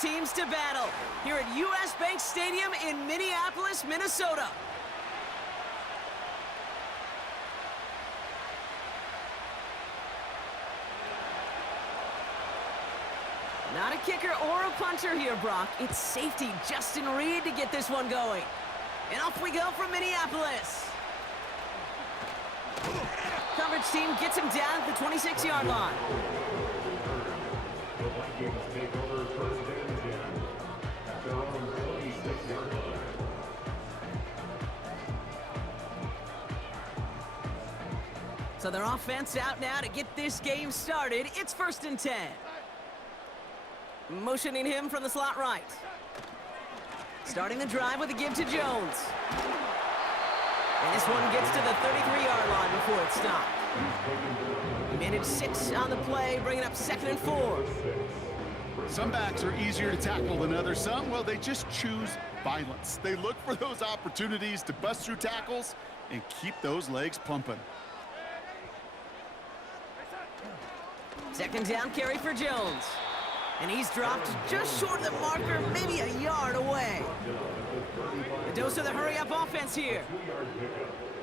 teams to battle here at US Bank Stadium in Minneapolis, Minnesota. Not a kicker or a puncher here, Brock. It's safety Justin Reed to get this one going. And off we go from Minneapolis. Coverage team gets him down at the 26-yard line. The Vikings take over first and 10 at their own 26-yard line. So their offense out now to get this game started. It's first and 10. Motioning him from the slot right. Starting the drive with a give to Jones. And this one gets to the 33-yard line before it stopped. He managed 6 on the play, bringing up 2nd and 4. Some backs are easier to tackle than others. Some, well, they just choose violence. They look for those opportunities to bust through tackles and keep those legs pumping. 2nd down carry for Jones. And he's dropped just short of the marker, maybe a yard away. The dose of the hurry-up offense here.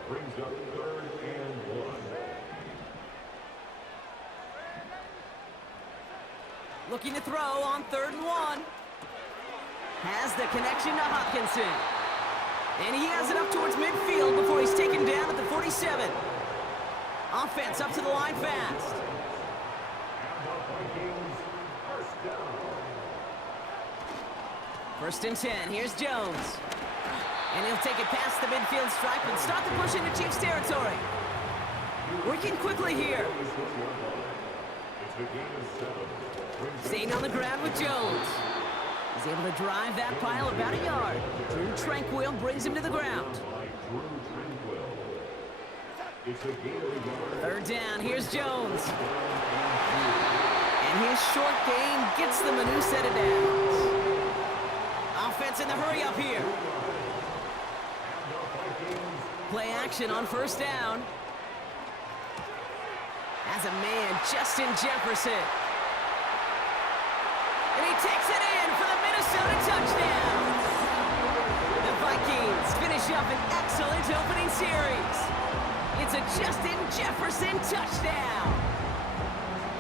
Brings up 3rd and 1. Looking to throw on 3rd and 1. Has the connection to Hopkinson. And he has it up towards midfield before he's taken down at the 47. Offense up to the line fast. First and 10, here's Jones. And he'll take it past the midfield stripe and start the push into Chiefs territory. Working quickly here. Staying on the ground with Jones. He's able to drive that pile about a yard. Drew Tranquil brings him to the ground. 3rd down, here's Jones. And his short game gets them a new set of downs. Offense in the hurry up here. Play action on 1st down. As a man, Justin Jefferson. And he takes it in for the Minnesota touchdown. The Vikings finish up an excellent opening series. It's a Justin Jefferson touchdown.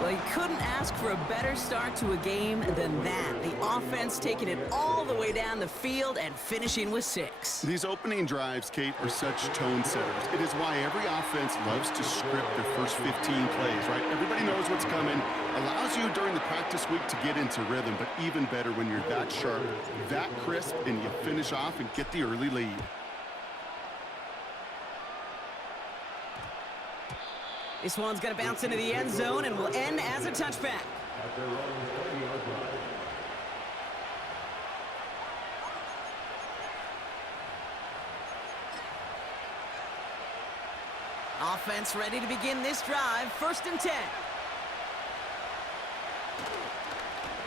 Well, you couldn't ask for a better start to a game than that. The offense taking it all the way down the field and finishing with 6. These opening drives, Kate, are such tone setters. It is why every offense loves to script their first 15 plays, right? Everybody knows what's coming. Allows you during the practice week to get into rhythm, but even better when you're that sharp, that crisp, and you finish off and get the early lead. This one's going to bounce into the end zone and will end as a touchback. Offense ready to begin this drive. 1st and 10.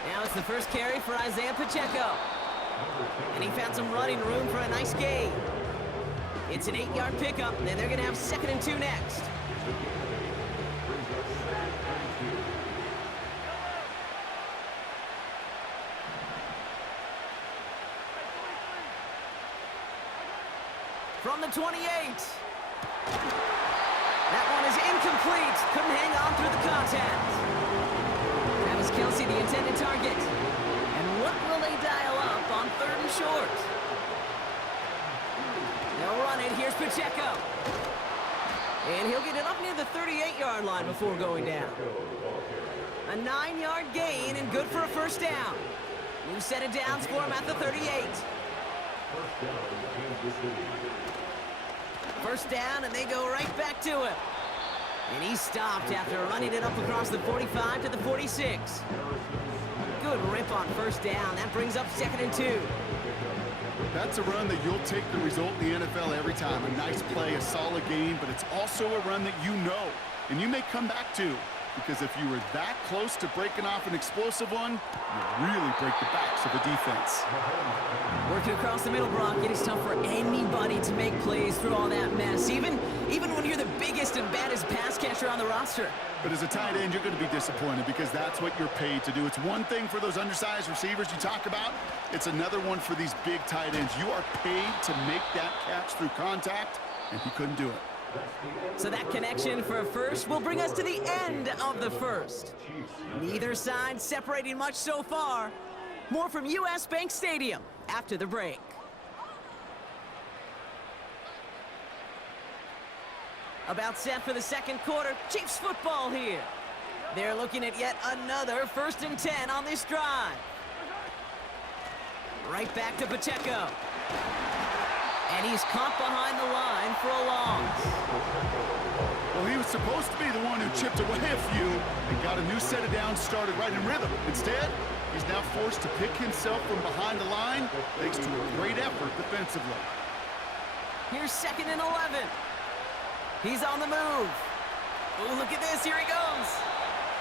Now it's the first carry for Isaiah Pacheco. And he found some running room for a nice gain. It's an 8-yard pickup, and they're going to have 2nd and 2 next. From the 28. That one is incomplete. Couldn't hang on through the contact. Travis Kelce, the intended target. And what will they dial up on 3rd and short? They'll run it. Here's Pacheco. And he'll get it up near the 38-yard line before going down. A 9-yard gain and good for a 1st down. New set of downs for him at the 38. 1st down, and they go right back to him. And he stopped after running it up across the 45 to the 46. Good rip on 1st down. That brings up 2nd and 2. That's a run that you'll take the result in the NFL every time. A nice play, a solid game, but it's also a run that you know, and you may come back to. because if you were that close to breaking off an explosive one, you really break the backs of a defense. Working across the middle, Brock, it is tough for anybody to make plays through all that mess, even when you're the biggest and baddest pass catcher on the roster. But as a tight end, you're going to be disappointed because that's what you're paid to do. It's one thing for those undersized receivers you talk about. It's another one for these big tight ends. You are paid to make that catch through contact, and he couldn't do it. So that connection for a first will bring us to the end of the first. Neither side separating much so far. More from US Bank Stadium after the break. About set for the second quarter. Chiefs football here. They're looking at yet another 1st and 10 on this drive. Right back to Pacheco. And he's caught behind the line for a loss. Well, he was supposed to be the one who chipped away a few and got a new set of downs started right in rhythm. Instead, he's now forced to pick himself from behind the line thanks to a great effort defensively. Here's 2nd and 11. He's on the move. Oh, look at this. Here he goes.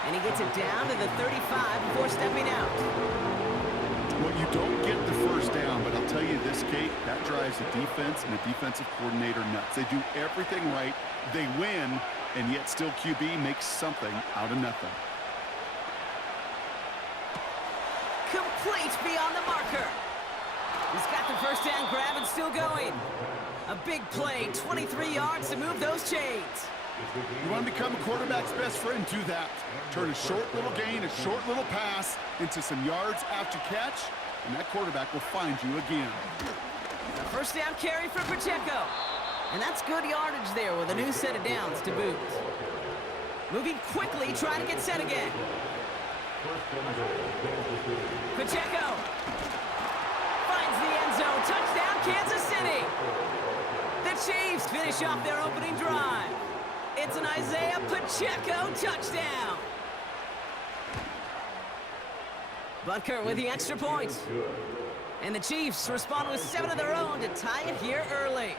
And he gets it down to the 35 before stepping out. Well, you don't get the first down, but I'll tell you this, Kate, that drives the defense and the defensive coordinator nuts. They do everything right, they win, and yet still QB makes something out of nothing. Complete beyond the marker. He's got the first down grab and still going. A big play, 23 yards to move those chains. You want to become a quarterback's best friend, do that. Turn a short little gain, a short little pass into some yards after catch, and that quarterback will find you again. A first down carry for Pacheco. And that's good yardage there with a new set of downs to boot. Moving quickly, trying to get set again. Pacheco finds the end zone. Touchdown, Kansas City. The Chiefs finish off their opening drive. It's an Isaiah Pacheco touchdown. Butker with the extra point. And the Chiefs respond with 7 of their own to tie it here early.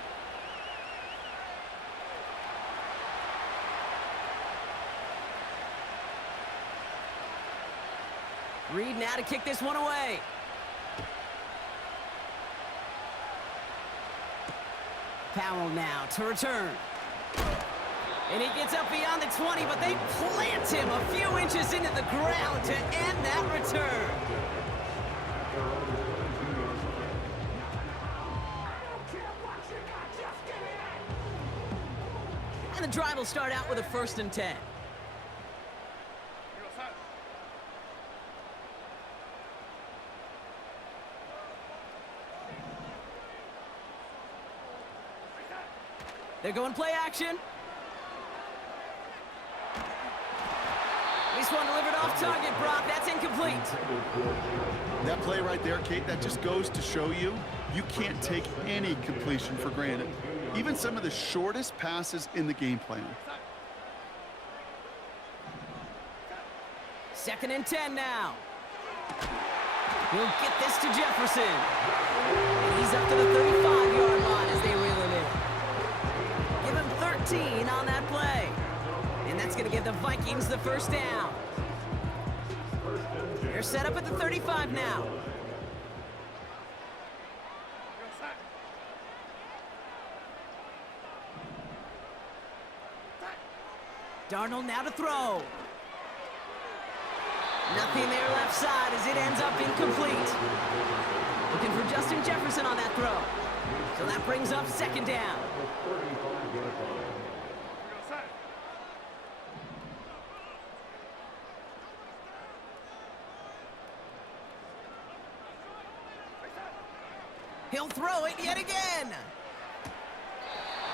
Reed now to kick this one away. Powell now to return. And he gets up beyond the 20, but they plant him a few inches into the ground to end that return. And the drive will start out with a 1st and 10. They're going play action. This one delivered off target, Brock. That's incomplete. That play right there, Kate, that just goes to show you can't take any completion for granted. Even some of the shortest passes in the game plan. 2nd and 10 now. He'll get this to Jefferson. And he's up to the 35-yard line as they reel him in. Give him 13 on that play. And that's going to give the Vikings the first down. They're set up at the 35 now. Darnold now to throw. Nothing there left side as it ends up incomplete. Looking for Justin Jefferson on that throw. So that brings up 2nd down. He'll throw it yet again.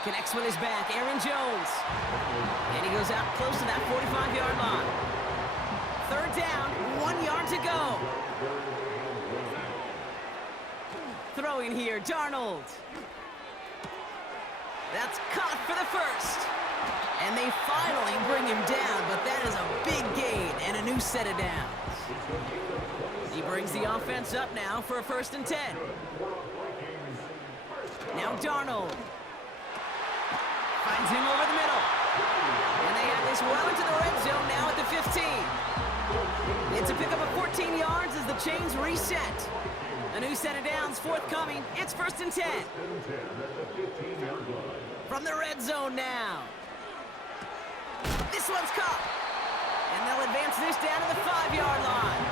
Connects with his back, Aaron Jones. And he goes out close to that 45-yard line. 3rd down, 1 yard to go. Throwing here, Darnold. That's caught for the first. And they finally bring him down, but that is a big gain and a new set of downs. He brings the offense up now for a 1st and 10. Now Darnold finds him over the middle. And they have this well into the red zone now at the 15. It's a pickup of 14 yards as the chains reset. A new set of downs forthcoming. It's 1st and 10. From the red zone now. This one's caught. And they'll advance this down to the 5-yard line.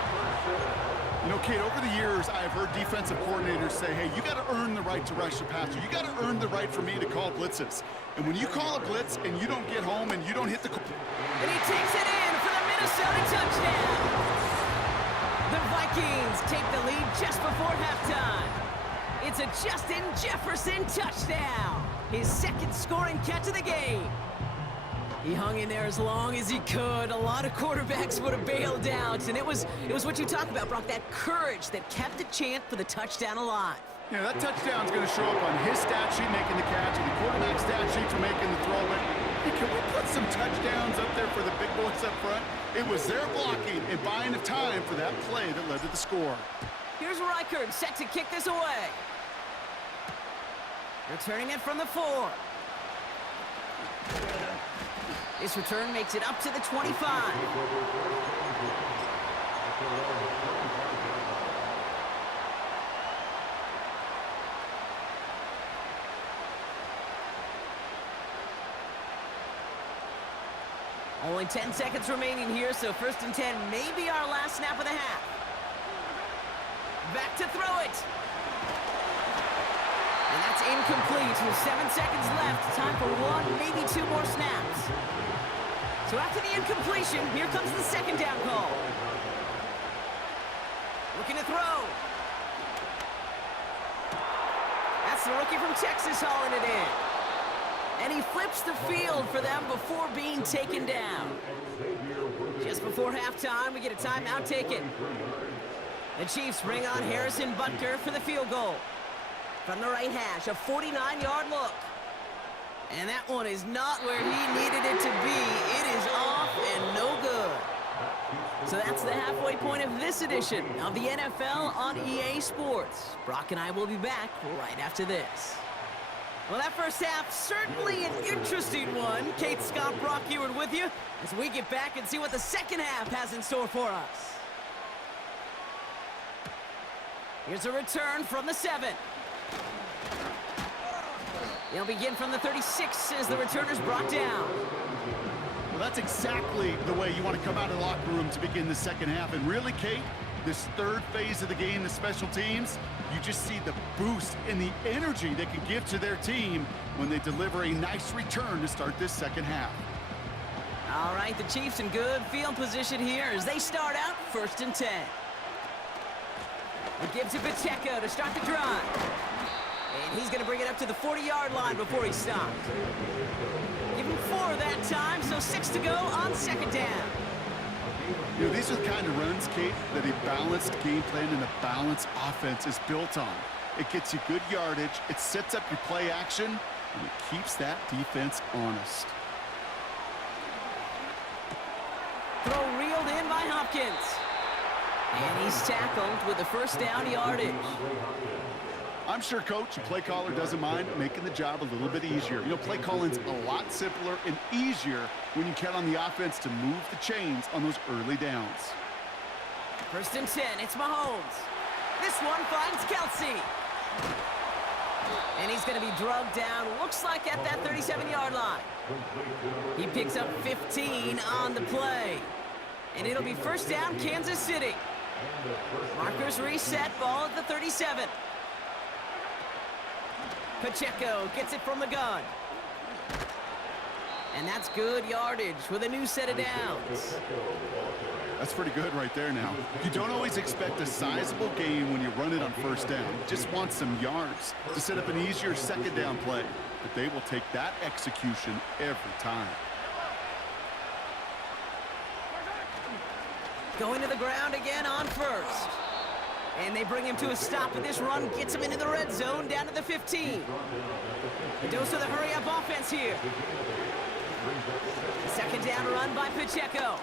You know, Kate, over the years, I've heard defensive coordinators say, hey, you got to earn the right to rush the passer. You got to earn the right for me to call blitzes. And when you call a blitz and you don't get home and you don't hit the... And he takes it in for the Minnesota touchdown. The Vikings take the lead just before halftime. It's a Justin Jefferson touchdown. His 2nd scoring catch of the game. He hung in there as long as he could. A lot of quarterbacks would have bailed out, and it was what you talk about, Brock, that courage that kept the chant for the touchdown alive. Yeah, that touchdown's going to show up on his stat sheet making the catch and the quarterback stat sheet for making the throw. But hey, can we put some touchdowns up there for the big boys up front? It was their blocking and buying of time for that play that led to the score. Here's Reichard set to kick this away. Returning it from the 4. This return makes it up to the 25. Only 10 seconds remaining here, so 1st and 10 may be our last snap of the half. Back to throw it. And that's incomplete with 7 seconds left. Time for 1, maybe 2 more snaps. So after the incompletion, here comes the 2nd down call. Looking to throw. That's the rookie from Texas hauling it in. And he flips the field for them before being taken down. Just before halftime, we get a timeout taken. The Chiefs bring on Harrison Butker for the field goal. From the right hash, a 49-yard look. And that one is not where he needed it to be. It is off and no good. So that's the halfway point of this edition of the NFL on EA Sports. Brock and I will be back right after this. Well, that first half, certainly an interesting one. Kate, Scott, Brock Eward with you as we get back and see what the second half has in store for us. Here's a return from the 7. They'll begin from the 36 as the returner's brought down. Well, that's exactly the way you want to come out of the locker room to begin the second half. And really, Kate, this 3rd phase of the game, the special teams, you just see the boost and the energy they can give to their team when they deliver a nice return to start this second half. All right, the Chiefs in good field position here as they start out 1st and 10. It gives to Pacheco to start the drive. And he's going to bring it up to the 40-yard line before he stopped. Give him 4 that time, so 6 to go on 2nd down. You know, these are the kind of runs, Kate, that a balanced game plan and a balanced offense is built on. It gets you good yardage, it sets up your play action, and it keeps that defense honest. Throw reeled in by Hopkins. And he's tackled with the 1st down yardage. I'm sure, Coach, the play caller doesn't mind making the job a little bit easier. You know, play calling's a lot simpler and easier when you count on the offense to move the chains on those early downs. 1st and 10, it's Mahomes. This one finds Kelsey. And he's going to be drugged down, looks like at that 37-yard line. He picks up 15 on the play. And it'll be 1st down, Kansas City. Markers reset, ball at the 37. Pacheco gets it from the gun. And that's good yardage with a new set of downs. That's pretty good right there now. You don't always expect a sizable gain when you run it on 1st down. You just want some yards to set up an easier 2nd down play. But they will take that execution every time. Going to the ground again on 1st. And they bring him to a stop, and this run gets him into the red zone down to the 15. A dose of the hurry-up offense here. 2nd down run by Pacheco.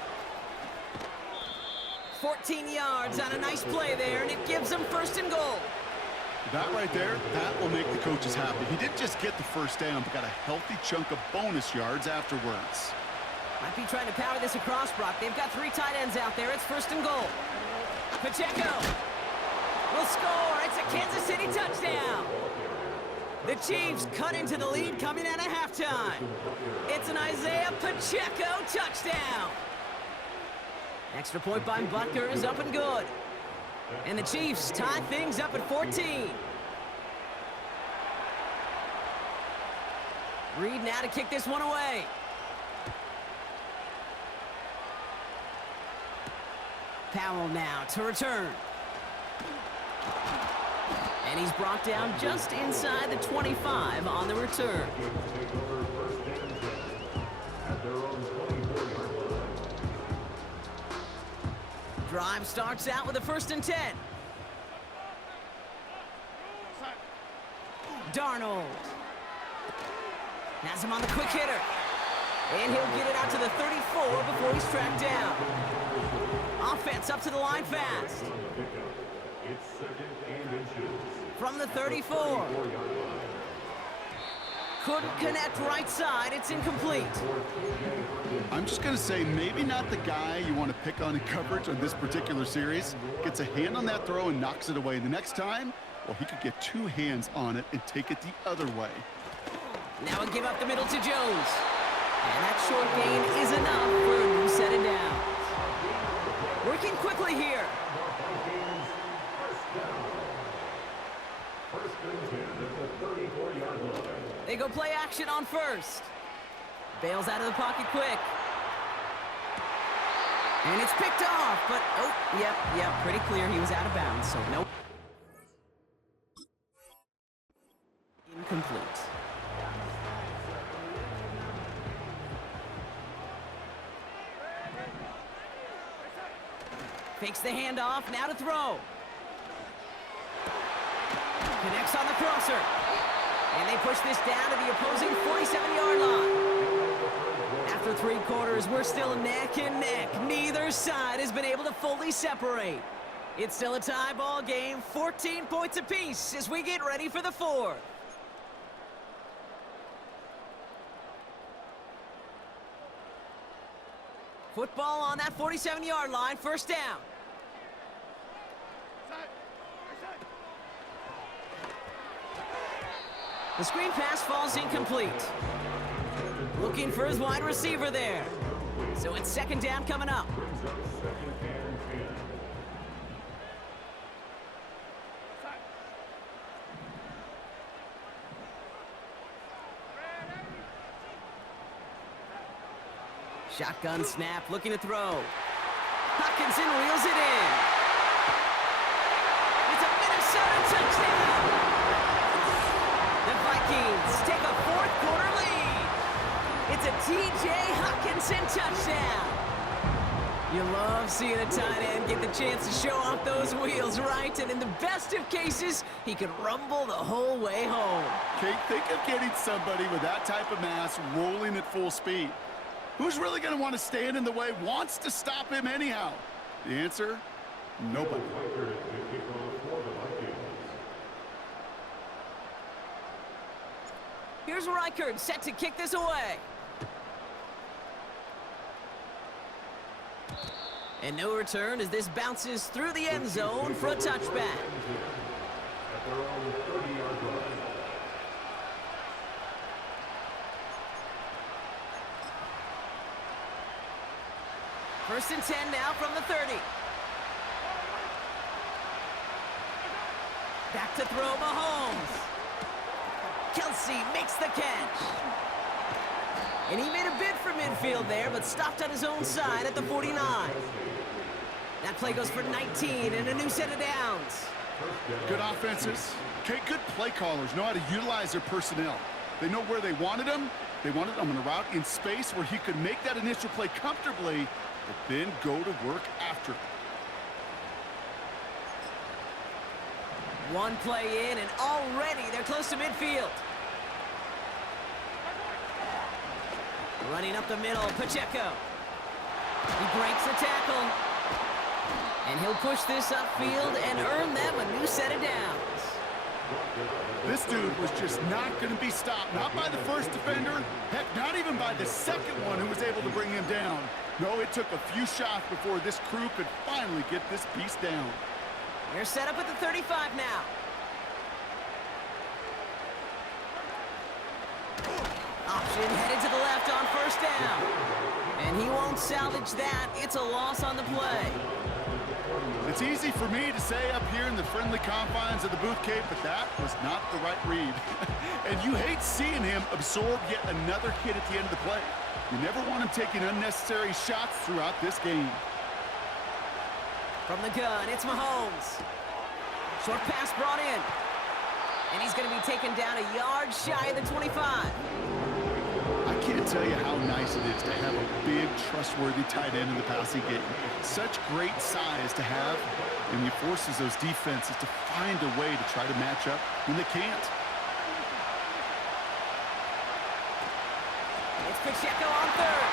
14 yards on a nice play there, and it gives them 1st and goal. That right there, that will make the coaches happy. He didn't just get the 1st down, but got a healthy chunk of bonus yards afterwards. Might be trying to power this across, Brock. They've got 3 tight ends out there. It's 1st and goal. Pacheco will score. It's a Kansas City touchdown. The Chiefs cut into the lead coming out of halftime. It's an Isaiah Pacheco touchdown. Extra point by Butker is up and good. And the Chiefs tie things up at 14. Reed now to kick this one away. Powell now to return. And he's brought down just inside the 25 on the return. Drive starts out with a 1st and 10. Darnold has him on the quick hitter. And he'll get it out to the 34 before he's tracked down. Offense up to the line fast. From the 34. Couldn't connect right side. It's incomplete. I'm just going to say maybe not the guy you want to pick on in coverage on this particular series. Gets a hand on that throw and knocks it away. The next time, well, he could get 2 hands on it and take it the other way. Now a give up the middle to Jones. And that short gain is enough for a new set of downs. Working quickly here. They go play action on 1st. Bails out of the pocket quick. And it's picked off, but, oh, yep, pretty clear he was out of bounds, so no. Incomplete. Fakes the handoff, now to throw. Connects on the crosser. And they push this down to the opposing 47-yard line. After 3 quarters, we're still neck and neck. Neither side has been able to fully separate. It's still a tie ball game, 14 points apiece as we get ready for the 4th. Football on that 47-yard line, 1st down. The screen pass falls incomplete. Looking for his wide receiver there. So it's 2nd down coming up. Shotgun snap, looking to throw. Hockenson reels it in. It's a Minnesota touchdown. The Vikings take a 4th quarter lead. It's a T.J. Hockenson touchdown. You love seeing a tight end get the chance to show off those wheels, right? And in the best of cases, he could rumble the whole way home. Kate, think of getting somebody with that type of mass rolling at full speed. Who's really going to want to stand in the way, wants to stop him anyhow? The answer, nobody. Here's Reichard set to kick this away. And no return as this bounces through the end zone for a touchback. 1st and 10 now from the 30. Back to throw Mahomes. Kelsey makes the catch. And he made a bid for midfield there, but stopped on his own side at the 49. That play goes for 19 and a new set of downs. Good offenses. Okay, good play callers know how to utilize their personnel. They know where they wanted him. They wanted him on a route in space where he could make that initial play comfortably, but then go to work after. One play in, and already they're close to midfield. Running up the middle, Pacheco. He breaks the tackle. And he'll push this upfield and earn them a new set of downs. This dude was just not going to be stopped. Not by the first defender. Heck, not even by the second one who was able to bring him down. No, it took a few shots before this crew could finally get this beast down. They're set up at the 35 now. Option headed to the left on first down. And he won't salvage that. It's a loss on the play. It's easy for me to say up here in the friendly confines of the booth, Kate, but that was not the right read. And you hate seeing him absorb yet another hit at the end of the play. You never want him taking unnecessary shots throughout this game. From the gun, it's Mahomes. Short pass brought in. And he's going to be taken down a yard shy of the 25. I can't tell you how nice it is to have a big, trustworthy tight end in the passing game. Such great size to have, and he forces those defenses to find a way to try to match up when they can't. It's Pacheco on third.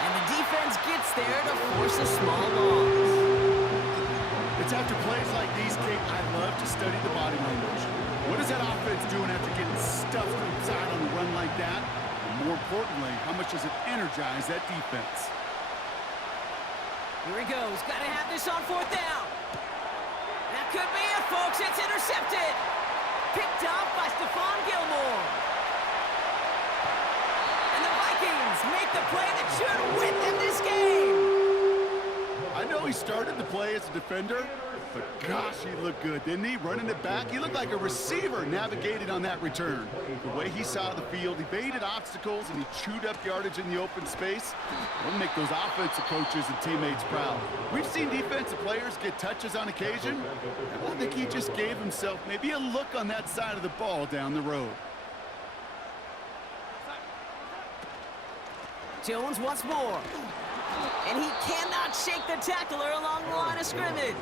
And the defense gets there to force a small loss. It's after plays like these, Kate, I love to study the body language. What is that offense doing after getting stuffed inside on a run like that? And more importantly, how much does it energize that defense? Here he goes. Got to have this on fourth down. That could be it, folks. It's intercepted. Picked off by Stephon Gilmore. And the Vikings make the play that should win them this game. I know he started the play as a defender, but gosh, he looked good, didn't he? Running it back, he looked like a receiver navigating on that return. The way he saw the field, evaded obstacles, and he chewed up yardage in the open space. It'll make those offensive coaches and teammates proud. We've seen defensive players get touches on occasion, and I think he just gave himself maybe a look on that side of the ball down the road. Jones once more. And he cannot shake the tackler along the line of scrimmage.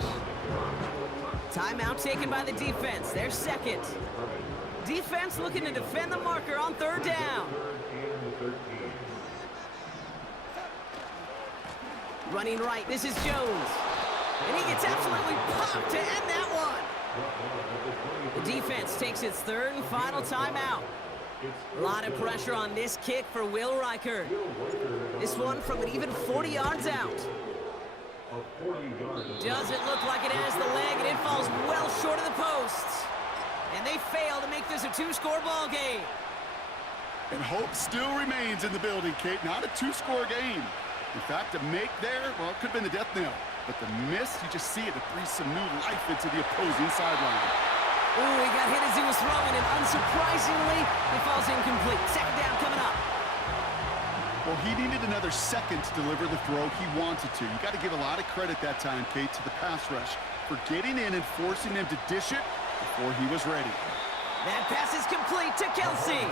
Timeout taken by the defense. Their second. Defense looking to defend the marker on third down. Running right, this is Jones. And he gets absolutely popped to end that one. The defense takes its third and final timeout. A lot of pressure on this kick for Will Riker. This one from an even 40 yards out. Doesn't look like it has the leg, and it falls well short of the posts. And they fail to make this a two-score ball game. And hope still remains in the building, Kate. Not a two-score game. In fact, a make there, well, it could have been the death knell. But the miss, you just see it to breathe some new life into the opposing sideline. Ooh, he got hit as he was throwing, and unsurprisingly, it falls incomplete. Second down coming up. Well, he needed another second to deliver the throw he wanted to. You got to give a lot of credit that time, Kate, to the pass rush for getting in and forcing him to dish it before he was ready. That pass is complete to Kelsey.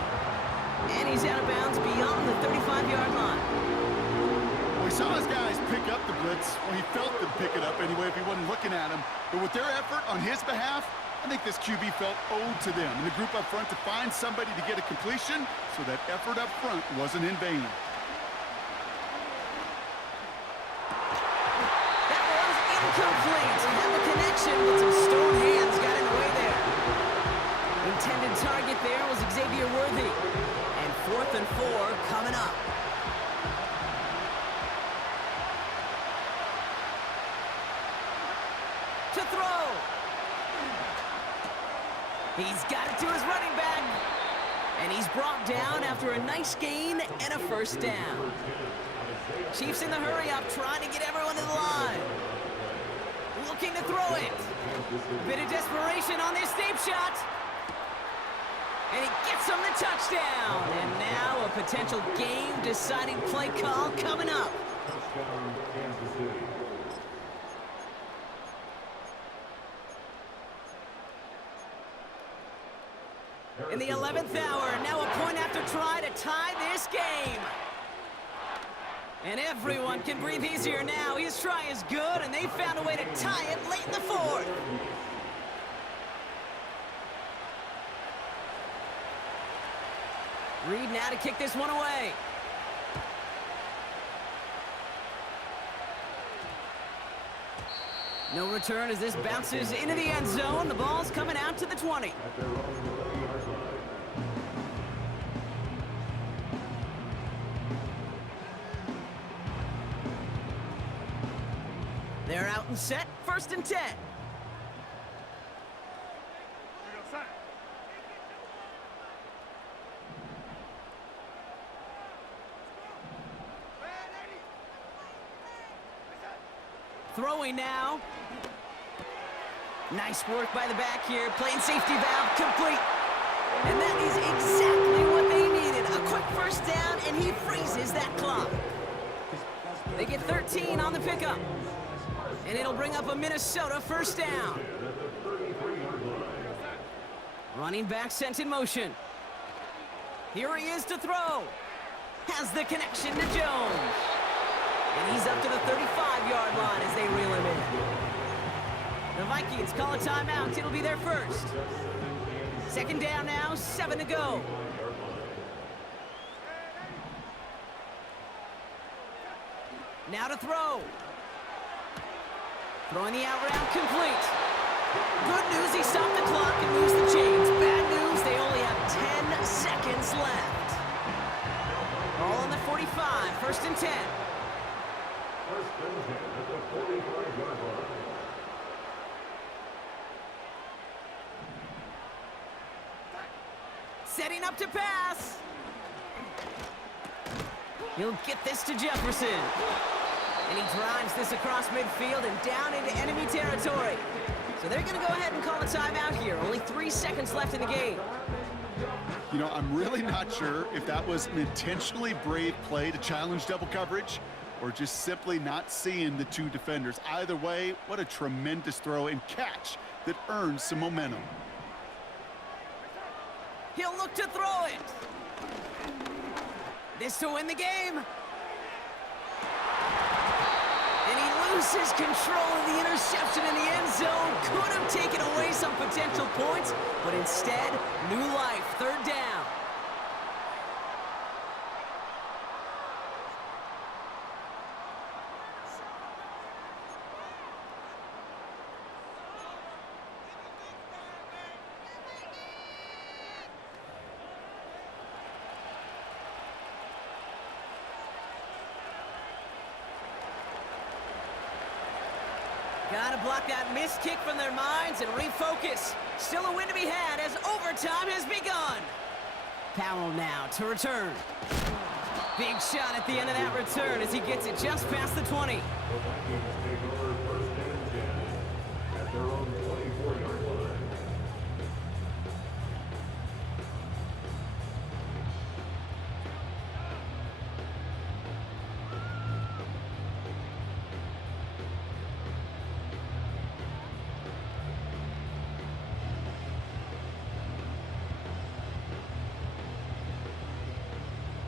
And he's out of bounds beyond the 35-yard line. Well, he saw his guys pick up the blitz. Well, he felt them pick it up anyway if he wasn't looking at him. But with their effort on his behalf, I think this QB felt owed to them and the group up front to find somebody to get a completion, so that effort up front wasn't in vain. That one's incomplete. And the connection with some stone hands got in the way there. Intended target there was Xavier Worthy. And 4th and 4 coming up. To throw. He's got it to his running back. And he's brought down after a nice gain and a first down. Chiefs in the hurry up, trying to get everyone to the line. Looking to throw it. Bit of desperation on this deep shot. And he gets him the touchdown. And now a potential game-deciding play call coming up. In the 11th hour, now a point after try to tie this game. And everyone can breathe easier now. His try is good, and they found a way to tie it late in the 4th. Reed now to kick this one away. No return as this bounces into the end zone. The ball's coming out to the 20. out and set, 1st and 10. Throwing now. Nice work by the back here. Playing safety valve complete. And that is exactly what they needed. A quick 1st down, and he freezes that clock. They get 13 on the pickup. And it'll bring up a Minnesota 1st down. Running back sent in motion. Here he is to throw. Has the connection to Jones. And he's up to the 35-yard line as they reel him in. The Vikings call a timeout. It'll be their 1st. 2nd down now, 7 to go. Now to throw. Throwing the out route complete. Good news, he stopped the clock and moves the chains. Bad news, they only have 10 seconds left. Ball on the 45, 1st and 10. 1st and 10 at the 45-yard line. Setting up to pass. He'll get this to Jefferson. And he drives this across midfield and down into enemy territory. So they're going to go ahead and call a timeout here. Only 3 seconds left in the game. You know, I'm really not sure if that was an intentionally brave play to challenge double coverage or just simply not seeing the 2 defenders. Either way, what a tremendous throw and catch that earns some momentum. He'll look to throw it. This to win the game. And he loses control of the interception in the end zone. Could have taken away some potential points, but instead, new life, 3rd down. Gotta block that missed kick from their minds and refocus. Still a win to be had as overtime has begun. Powell now to return. Big shot at the end of that return as he gets it just past the 20. The Vikings take over 1st and 10 at their own 24-yard line.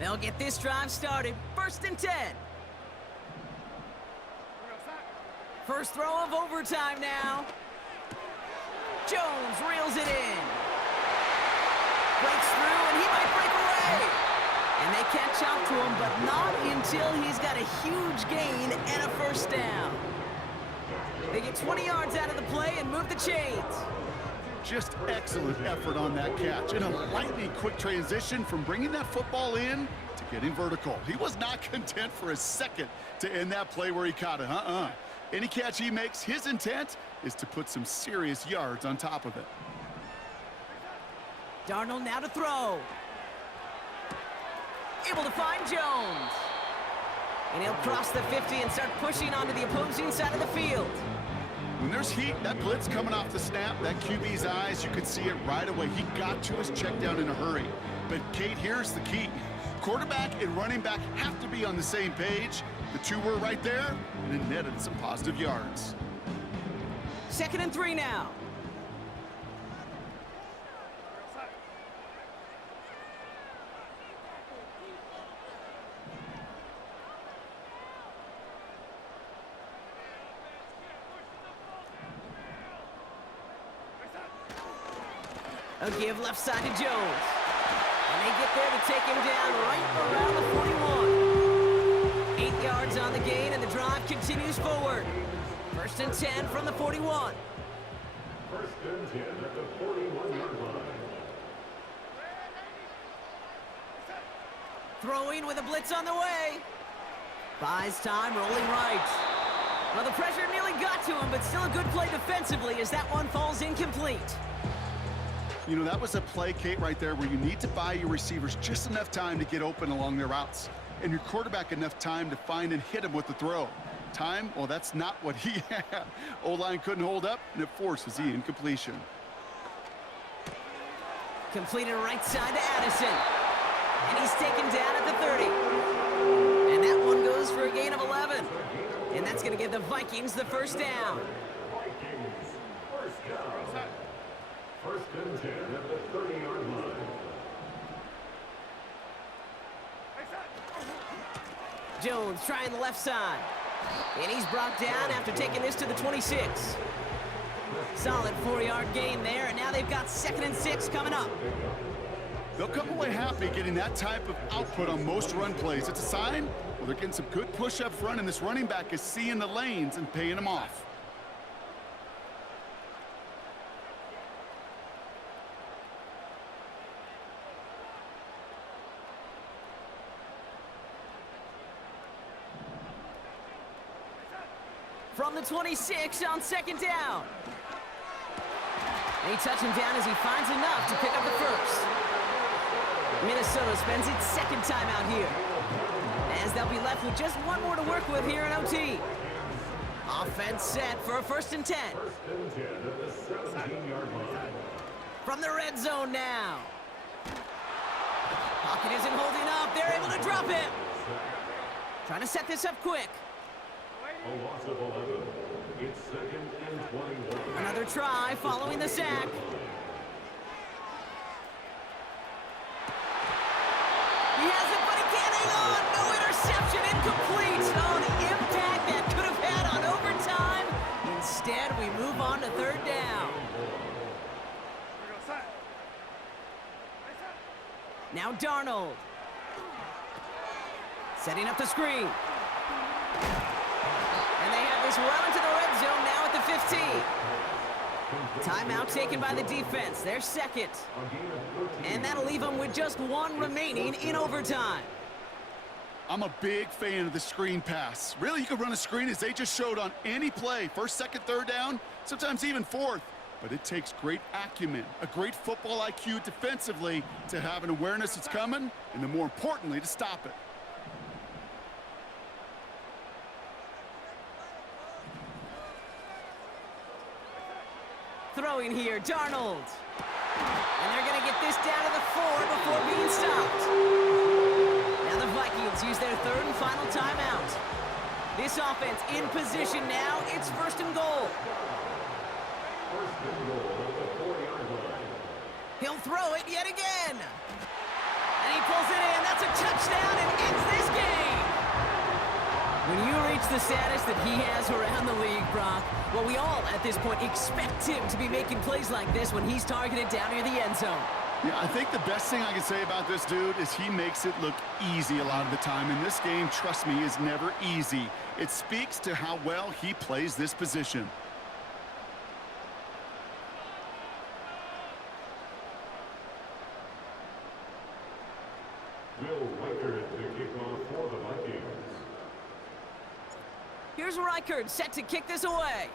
They'll get this drive started. 1st and 10. First throw of overtime now. Jones reels it in. Breaks through, and he might break away. And they catch up to him, but not until he's got a huge gain and a 1st down. They get 20 yards out of the play and move the chains. Just excellent effort on that catch and a lightning quick transition from bringing that football in to getting vertical. He was not content for a second to end that play where he caught it. Any catch he makes, his intent is to put some serious yards on top of it. Darnold now to throw. Able to find Jones. And he'll cross the 50 and start pushing onto the opposing side of the field. When there's heat, that blitz coming off the snap, that QB's eyes, you could see it right away. He got to his check down in a hurry. But, Kate, here's the key. Quarterback and running back have to be on the same page. The 2 were right there, and it netted some positive yards. 2nd and 3 now. A give left side to Jones. And they get there to take him down right around the 41. 8 yards on the gain, and the drive continues forward. 1st and 10 from the 41. 1st and 10 at the 41-yard line. Throwing with a blitz on the way. Buys time, rolling right. Well, the pressure nearly got to him, but still a good play defensively as that one falls incomplete. You know, that was a play, Kate, right there where you need to buy your receivers just enough time to get open along their routes, and your quarterback enough time to find and hit him with the throw. Time, well, that's not what he had. O-line couldn't hold up, and it forces the incompletion. Completed right side to Addison. And he's taken down at the 30. And that one goes for a gain of 11. And that's going to give the Vikings the first down. Vikings, first down. First and 10 at the 30-yard line. Jones trying the left side. And he's brought down after taking this to the 26. Solid 4-yard gain there, and now they've got 2nd and 6 coming up. They'll come away happy getting that type of output on most run plays. It's a sign, well, they're getting some good push up front, and this running back is seeing the lanes and paying them off. From the 26 on 2nd down. They touch him down as he finds enough to pick up the first. Minnesota spends its 2nd time out here, as they'll be left with just one more to work with here in OT. Offense set for a 1st and 10. First and 10 at the 17-yard line. From the red zone now. Pocket isn't holding up. They're able to drop him. Trying to set this up quick. A loss of 11. It's 2nd and 21. Another try following the sack. He has it, but he can't hang on. No interception, incomplete. Oh, the impact that could have had on overtime. Instead, we move on to 3rd down. Now Darnold. Setting up the screen. And they have this well into the red zone now at the 15. Timeout taken by the defense. Their 2nd. And that'll leave them with just 1 remaining in overtime. I'm a big fan of the screen pass. Really, you could run a screen as they just showed on any play. 1st, 2nd, 3rd down, sometimes even 4th. But it takes great acumen, a great football IQ defensively to have an awareness it's coming, and then more importantly, to stop it. Throwing here, Darnold. And they're going to get this down to the 4 before being stopped. Now the Vikings use their 3rd and final timeout. This offense in position now. It's 1st and goal. First and goal at the 4-yard line. He'll throw it yet again. And he pulls it in. That's a touchdown and ends this game. When you reach the status that he has around the league, Brock, well, we all at this point expect him to be making plays like this when he's targeted down near the end zone. Yeah, I think the best thing I can say about this dude is he makes it look easy a lot of the time. And this game, trust me, is never easy. It speaks to how well he plays this position. Will Reichert to kick off for the Vikings. Here's Reichert set to kick this away.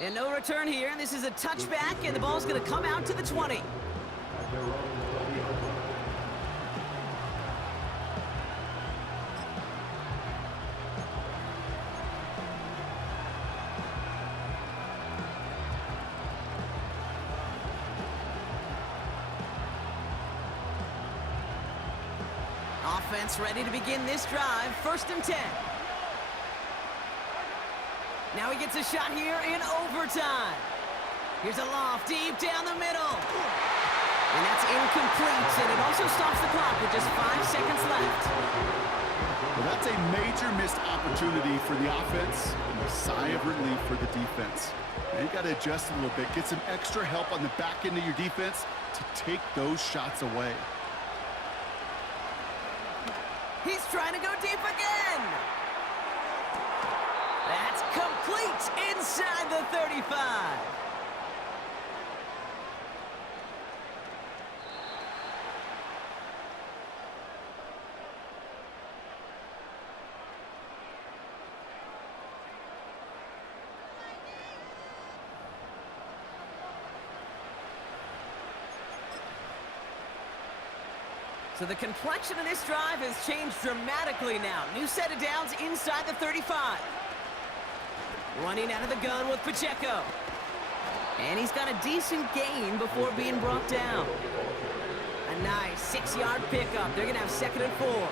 And no return here. This is a touchback, and the ball's going to come out to the 20. At their own 20-yard line. Offense ready to begin this drive. 1st and 10. Now he gets a shot here in overtime. Here's a loft deep down the middle. And that's incomplete, and it also stops the clock with just 5 seconds left. Well, that's a major missed opportunity for the offense and a sigh of relief for the defense. Now you got to adjust a little bit, get some extra help on the back end of your defense to take those shots away. He's trying to go deep again. That's complete inside the 35. So the complexion of this drive has changed dramatically now. New set of downs inside the 35. Running out of the gun with Pacheco. And he's got a decent gain before being brought down. A nice 6-yard pickup. They're going to have 2nd and 4.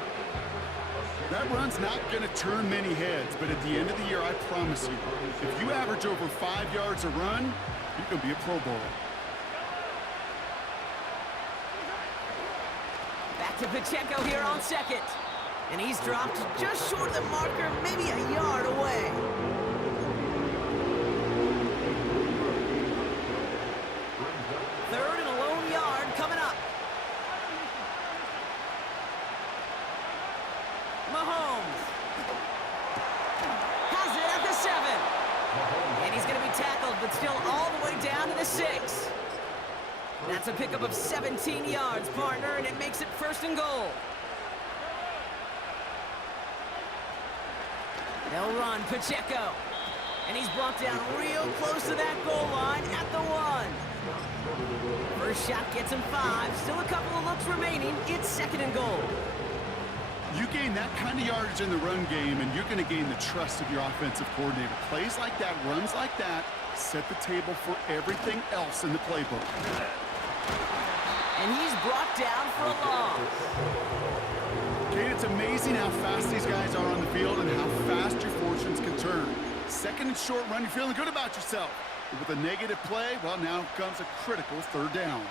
That run's not going to turn many heads, but at the end of the year, I promise you, if you average over 5 yards a run, you're going to be a Pro Bowler. Back to Pacheco here on 2nd. And he's dropped just short of the marker, maybe a yard away. Third and a lone yard coming up. Mahomes has it at the 7. And he's going to be tackled, but still all the way down to the 6. That's a pickup of 17 yards, partner, and it makes it 1st and goal. They'll run Pacheco. And he's brought down real close to that goal line at the 1. First shot gets him 5. Still a couple of looks remaining. It's 2nd and goal. You gain that kind of yardage in the run game, and you're going to gain the trust of your offensive coordinator. Plays like that, runs like that, set the table for everything else in the playbook. And he's brought down for a loss. Kate, it's amazing how fast these guys are on the field and how fast your fortunes can turn. 2nd and short run, you're feeling good about yourself. But with a negative play, well, now comes a critical 3rd down.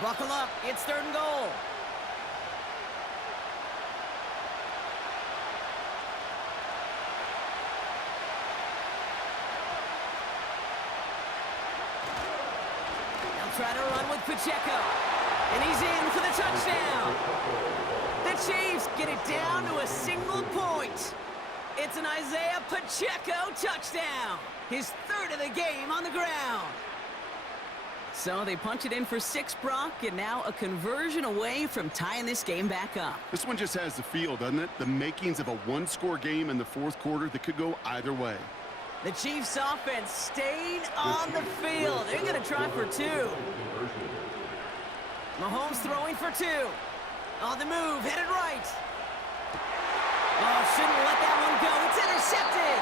Buckle up, it's 3rd and goal. They'll try to run with Pacheco. And he's in for the touchdown. The Chiefs get it down to a single point. It's an Isaiah Pacheco touchdown. His 3rd of the game on the ground. So they punch it in for 6, Brock, and now a conversion away from tying this game back up. This one just has the feel, doesn't it? The makings of a 1-score game in the 4th quarter that could go either way. The Chiefs offense staying on the field. They're going to try for 2. Mahomes throwing for 2. On the move, headed right. Oh, shouldn't let that one go. It's intercepted.